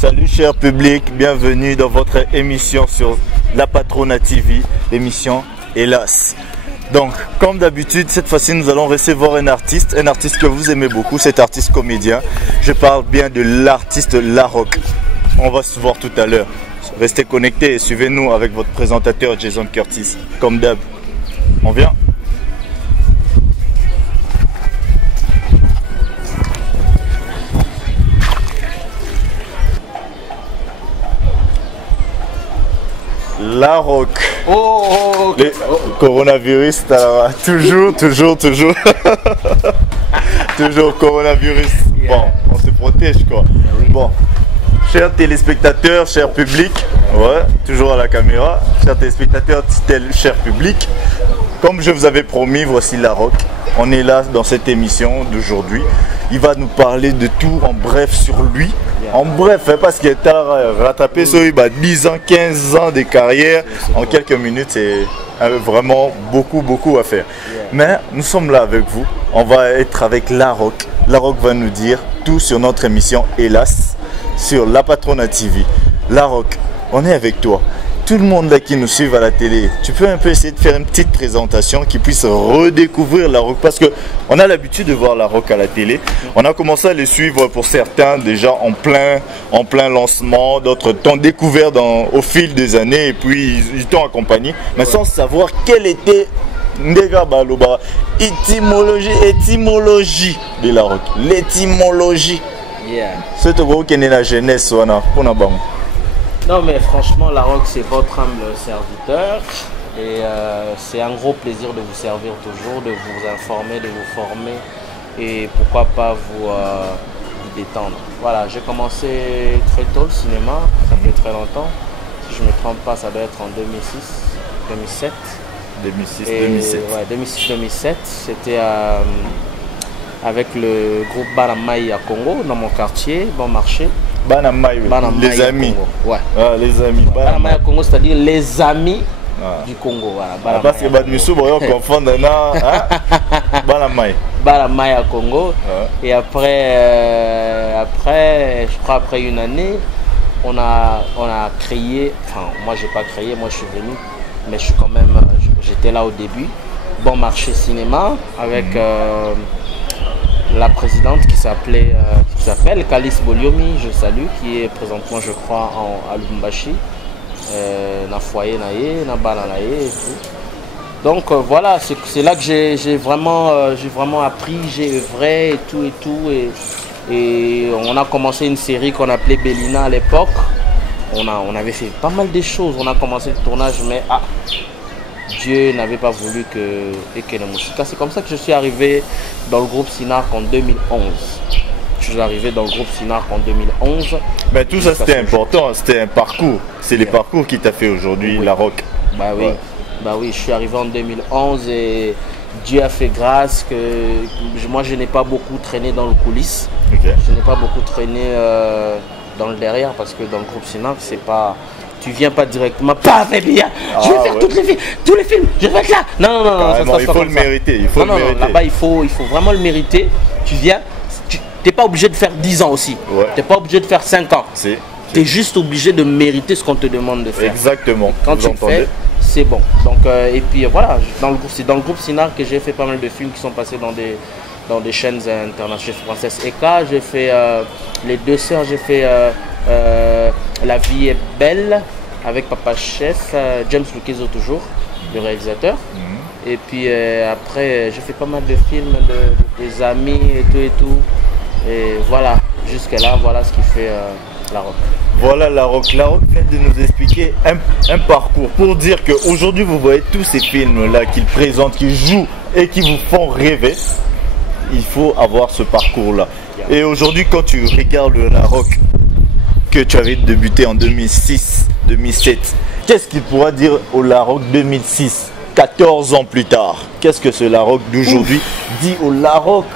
Salut cher public, bienvenue dans votre émission sur La Patrona TV, l'émission Hélas. Donc, comme d'habitude, cette fois-ci, nous allons recevoir un artiste que vous aimez beaucoup, cet artiste comédien. Je parle bien de l'artiste Larocque. On va se voir tout à l'heure. Restez connectés et suivez-nous avec votre présentateur Jason Curtis, comme d'hab. On vient. Larocque. Oh, Le coronavirus, toujours. Toujours coronavirus. Yeah. Bon, on se protège quoi. Oui. Bon, chers téléspectateurs, cher public, ouais, toujours à la caméra, chers téléspectateurs, cher public, comme je vous avais promis, voici Larocque. On est là dans cette émission d'aujourd'hui. Il va nous parler de tout en bref sur lui. En bref, hein, parce qu'il est rattrapé sur 10 ans, 15 ans de carrière. En quelques minutes, c'est vraiment beaucoup à faire. Mais nous sommes là avec vous. On va être avec Larocque. Larocque va nous dire tout sur notre émission Hélas sur La Patrona TV. Larocque, on est avec toi. Tout le monde là qui nous suit à la télé, tu peux un peu essayer de faire une petite présentation qui puisse redécouvrir Larocque, parce que on a l'habitude de voir Larocque à la télé. On a commencé à les suivre pour certains déjà en plein lancement, d'autres t'ont découvert au fil des années et puis ils t'ont accompagné, mais sans savoir quelle était l'étymologie de Larocque. L'étymologie. yeah. C'est tout qui est la jeunesse pour nous. Non mais franchement, Larocque, c'est votre humble serviteur. Et c'est un gros plaisir de vous servir toujours, de vous informer, de vous former. Et pourquoi pas vous détendre. Voilà, j'ai commencé très tôt le cinéma, ça fait très longtemps. Si je ne me trompe pas, ça doit être en 2006, 2007. 2006-2007, c'était avec le groupe Banamai à Congo, dans mon quartier, bon marché. Banamai, les amis. Ouais. Ah, les amis. Banamai à Congo, c'est-à-dire les amis du Congo. Voilà. Parce que Badmissou, on confond Banamai. Banamai à Congo. Et après, je crois après une année, on a créé, enfin moi j'ai pas créé, moi je suis venu, mais je suis quand même, j'étais là au début. Bon marché cinéma avec la présidente qui s'appelle Calice Boliomi, je salue, qui est présentement je crois à Lubumbashi, dans le foyer dans Bana et tout. Donc voilà, c'est là que j'ai vraiment appris, j'ai œuvré et tout. Et on a commencé une série qu'on appelait Bellina à l'époque. On avait fait pas mal de choses, on a commencé le tournage, mais Dieu n'avait pas voulu que Musica. C'est comme ça que je suis arrivé dans le groupe Sinarc en 2011. Je suis arrivé dans le groupe Sinarc en 2011. Mais tout ça c'était important, c'était un parcours. C'est les parcours qui t'a fait aujourd'hui Larocque. Bah oui. Ouais. Bah oui, je suis arrivé en 2011 et Dieu a fait grâce que moi je n'ai pas beaucoup traîné dans le coulisses. Okay. Je n'ai pas beaucoup traîné dans le derrière parce que dans le groupe Sinarc, c'est pas... Tu viens pas directement, pas fait bien. Je vais faire tous les films, je vais être là. Non, il faut le mériter. Là-bas, il faut vraiment le mériter. Tu viens, tu n'es pas obligé de faire 10 ans aussi. Ouais. Tu n'es pas obligé de faire 5 ans. Tu es juste obligé de mériter ce qu'on te demande de faire. Exactement. Quand tu le fais, c'est bon. Donc, et puis voilà, c'est dans le groupe Sinarc que j'ai fait pas mal de films qui sont passés dans des chaînes internationales françaises. EK, j'ai fait Les Deux Sœurs, j'ai fait La Vie est Belle avec Papa Chef, James Lukizo toujours, le réalisateur. Et puis après, j'ai fait pas mal de films, des amis et tout. Et voilà, jusque-là, voilà ce qui fait Larocque. Voilà Larocque. Larocque vient de nous expliquer un parcours pour dire qu'aujourd'hui, vous voyez tous ces films-là qu'il présente, qu'il joue et qui vous font rêver. Il faut avoir ce parcours-là. Et aujourd'hui, quand tu regardes le Larocque que tu avais débuté en 2006, 2007, qu'est-ce qu'il pourra dire au Larocque 2006, 14 ans plus tard? Qu'est-ce que ce Larocque d'aujourd'hui dit au Larocque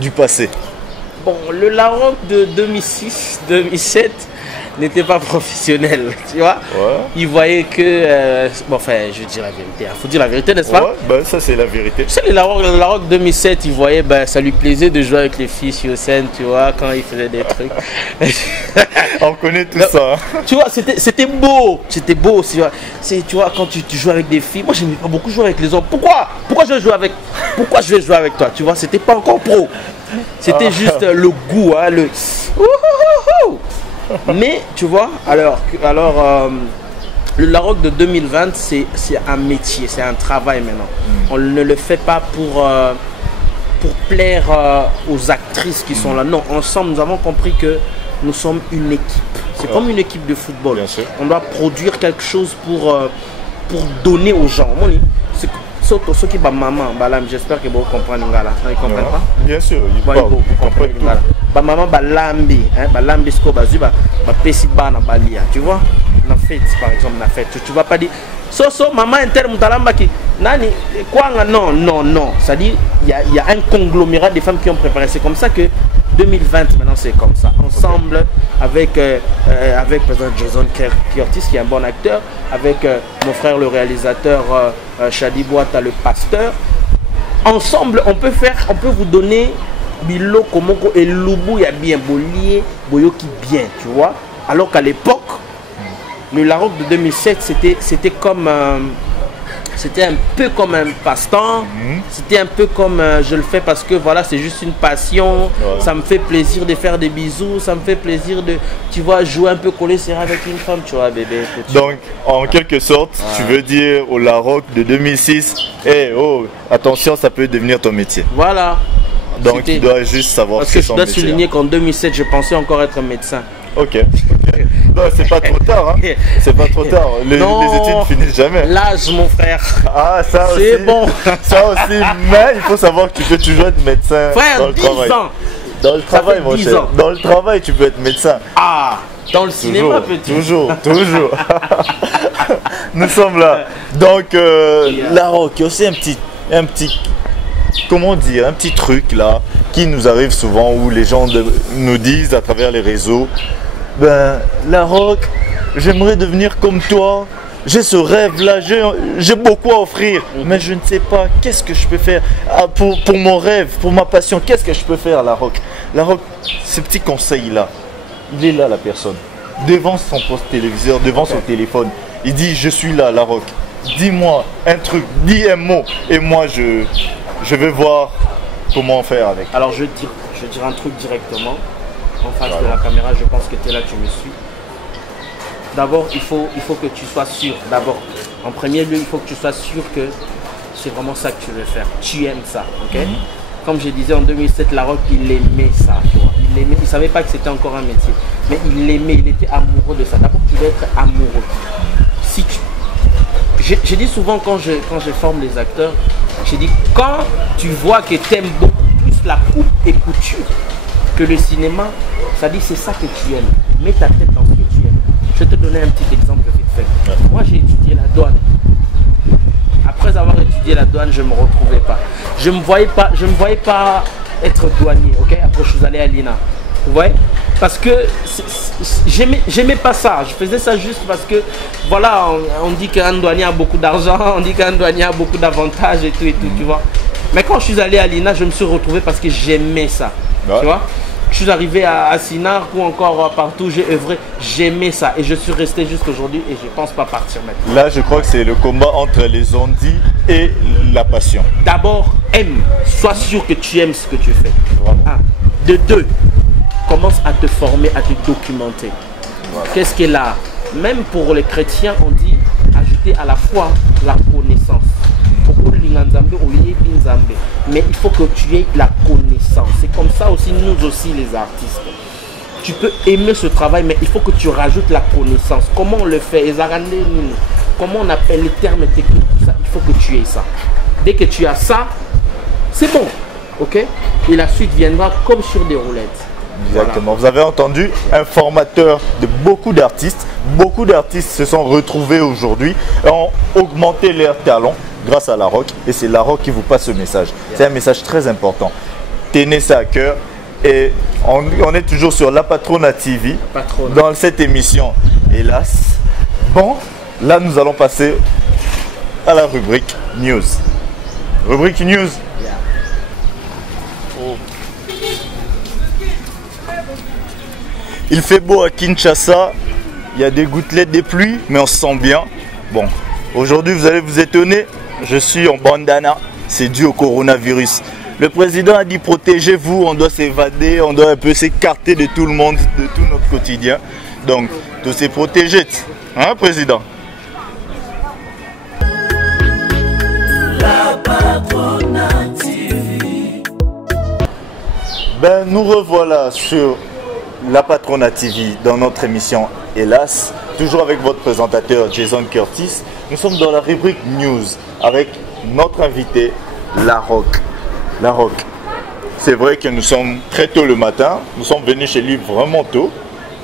du passé? Bon, le Larocque de 2006-2007 n'était pas professionnel, tu vois. Ouais. Il voyait que... bon, enfin, je dis la vérité. Il faut dire la vérité, n'est-ce pas? Ouais, ben ça c'est la vérité. Tu sais, le Larocque 2007, il voyait, ben, ça lui plaisait de jouer avec les filles sur scène, tu vois, quand il faisait des trucs. On connaît tout ça. Hein. Tu vois, c'était beau. C'était beau, tu vois. Tu vois, quand tu joues avec des filles, moi, j'aimais pas beaucoup jouer avec les hommes. Pourquoi je vais jouer avec toi, tu vois? C'était pas encore pro. C'était juste le goût, hein, le... Mais, tu vois, alors le Larocque de 2020, c'est un métier, c'est un travail maintenant. On ne le fait pas pour plaire aux actrices qui sont là. Non, ensemble, nous avons compris que nous sommes une équipe. C'est comme une équipe de football. Bien sûr. On doit produire quelque chose pour donner aux gens. Ceux qui sont maman, j'espère que vous comprenez. Ils ne comprennent pas? Bien sûr, ils Bon, parlent. ils comprennent. Ba maman balambi, balambi sko bazu ba pesi bana balia, tu vois? Na fête par exemple, na fête, tu vas pas dire so maman inter mutalamba qui nani quoi? Non, ça dit il y a un conglomérat de femmes qui ont préparé. C'est comme ça que 2020 maintenant c'est comme ça. Ensemble avec par exemple Jason Curtis qui est un bon acteur, avec mon frère le réalisateur Shadi Boata le pasteur. Ensemble on peut vous donner Bilo Komoko et Lubu ya bien Bolier Boyoki bien, tu vois. Alors qu'à l'époque, le Larocque de 2007 c'était comme c'était un peu comme un passe-temps. C'était un peu comme je le fais parce que voilà, c'est juste une passion. Ouais. Ça me fait plaisir de faire des bisous, ça me fait plaisir de, tu vois, jouer un peu collé serré avec une femme, tu vois, bébé. Donc, en quelque sorte, tu veux dire au Larocque de 2006, oh, attention, ça peut devenir ton métier. Voilà. Donc, tu dois juste savoir parce que je dois souligner qu'en 2007, je pensais encore être médecin. Ok. Non, c'est pas trop tard, hein. C'est pas trop tard. Les études finissent jamais. L'âge, mon frère. Ah, ça aussi. C'est bon. Ça aussi. Mais il faut savoir que tu peux toujours être médecin. Frère, dans le 10 travail. ans. Dans le travail, mon cher. Dans le travail, tu peux être médecin. Ah, dans le cinéma, petit. Toujours. Nous sommes là. Donc, Larocque, il y a aussi un petit, comment dire, un petit truc là qui nous arrive souvent où les gens nous disent à travers les réseaux, ben Larocque, j'aimerais devenir comme toi, j'ai ce rêve là, j'ai beaucoup à offrir, mais je ne sais pas qu'est-ce que je peux faire pour mon rêve, pour ma passion, qu'est-ce que je peux faire Larocque? Larocque, ce petit conseil là, il est là la personne, devant son poste téléviseur, devant son téléphone, il dit je suis là Larocque, dis-moi un truc, dis un mot et moi je vais voir comment faire avec. Alors je dirais un truc directement en face de la caméra, je pense que tu es là, tu me suis. D'abord, il faut que tu sois sûr. D'abord, en premier lieu, il faut que tu sois sûr que c'est vraiment ça que tu veux faire. Tu aimes ça, ok? Comme je disais en 2007, Larocque, il aimait ça, tu vois. Il ne savait pas que c'était encore un métier, mais il l'aimait, il était amoureux de ça. D'abord, tu dois être amoureux. Si j'ai dit souvent quand je forme les acteurs, j'ai dit quand tu vois que tu aimes beaucoup plus la coupe et couture que le cinéma, ça dit c'est ça que tu aimes. Mets ta tête dans ce que tu aimes. Je vais te donner un petit exemple vite fait. Moi j'ai étudié la douane. Après avoir étudié la douane, je ne me retrouvais pas. Je ne me voyais pas être douanier, ok? Après je suis allé à l'INA. Vous voyez? Parce que j'aimais pas ça. Je faisais ça juste parce que, voilà, on dit qu'un douanier a beaucoup d'argent, on dit qu'un douanier a beaucoup d'avantages et tout, tu vois. Mais quand je suis allé à l'INA, je me suis retrouvé parce que j'aimais ça. Ouais. Tu vois? Je suis arrivé à Sinar ou encore partout, j'ai œuvré, j'aimais ça. Et je suis resté jusqu'aujourd'hui et je ne pense pas partir maintenant. Là, je crois que c'est le combat entre les ondits et la passion. D'abord, aime. Sois sûr que tu aimes ce que tu fais. Un. De deux, commence à te former, à te documenter. Voilà. Qu'est-ce qui est là? Même pour les chrétiens, on dit ajouter à la foi la connaissance. Mais il faut que tu aies la connaissance. C'est comme ça aussi, nous aussi les artistes. Tu peux aimer ce travail, mais il faut que tu rajoutes la connaissance. Comment on le fait? Comment on appelle les termes techniques? Ça, il faut que tu aies ça. Dès que tu as ça, c'est bon. Ok? Et la suite viendra comme sur des roulettes. Exactement. Voilà. Vous avez entendu un formateur de beaucoup d'artistes. Beaucoup d'artistes se sont retrouvés aujourd'hui et ont augmenté leur talent grâce à Larocque. Et c'est Larocque qui vous passe ce message. C'est un message très important. Tenez ça à cœur. Et on est toujours sur La Patrona TV, dans cette émission, hélas. Bon, là nous allons passer à la rubrique News. Rubrique News. Yeah. Oh. Il fait beau à Kinshasa, il y a des gouttelettes de pluie, mais on se sent bien. Bon, aujourd'hui vous allez vous étonner, je suis en bandana, c'est dû au coronavirus. Le président a dit protégez-vous, on doit s'évader, on doit un peu s'écarter de tout le monde, de tout notre quotidien. Donc, de se protéger, hein président? La Patrona TV. Ben, nous revoilà sur La Patrona TV dans notre émission Hélas, toujours avec votre présentateur Jason Curtis. Nous sommes dans la rubrique News avec notre invité Larocque. Larocque, c'est vrai que nous sommes très tôt le matin, nous sommes venus chez lui vraiment tôt.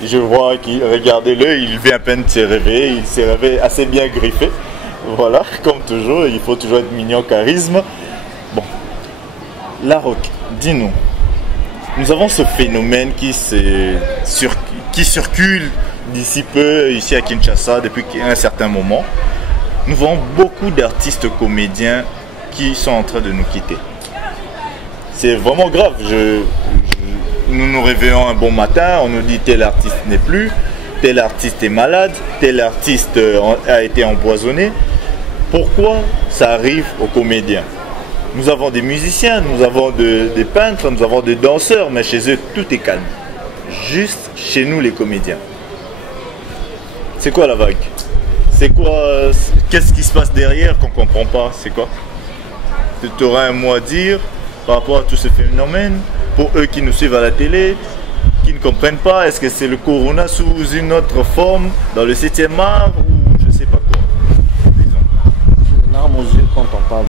Je vois qu'il, regardez-le, il vient à peine de se réveiller, il s'est réveillé assez bien griffé. Voilà, comme toujours, il faut toujours être mignon, charisme. Bon, Larocque, dis-nous, nous avons ce phénomène qui circule d'ici peu, ici à Kinshasa, depuis un certain moment. Nous voyons beaucoup d'artistes comédiens qui sont en train de nous quitter. C'est vraiment grave. Nous nous réveillons un bon matin, on nous dit tel artiste n'est plus, tel artiste est malade, tel artiste a été empoisonné. Pourquoi ça arrive aux comédiens? Nous avons des musiciens, nous avons des peintres, nous avons des danseurs, mais chez eux tout est calme. Juste chez nous les comédiens. C'est quoi la vague? C'est quoi? Qu'est-ce qui se passe derrière qu'on ne comprend pas? C'est quoi? Tu aurais un mot à dire par rapport à tout ce phénomène, pour eux qui nous suivent à la télé, qui ne comprennent pas, est-ce que c'est le corona sous une autre forme, dans le 7e art, ou je sais pas quoi? Une larme aux yeux quand on parle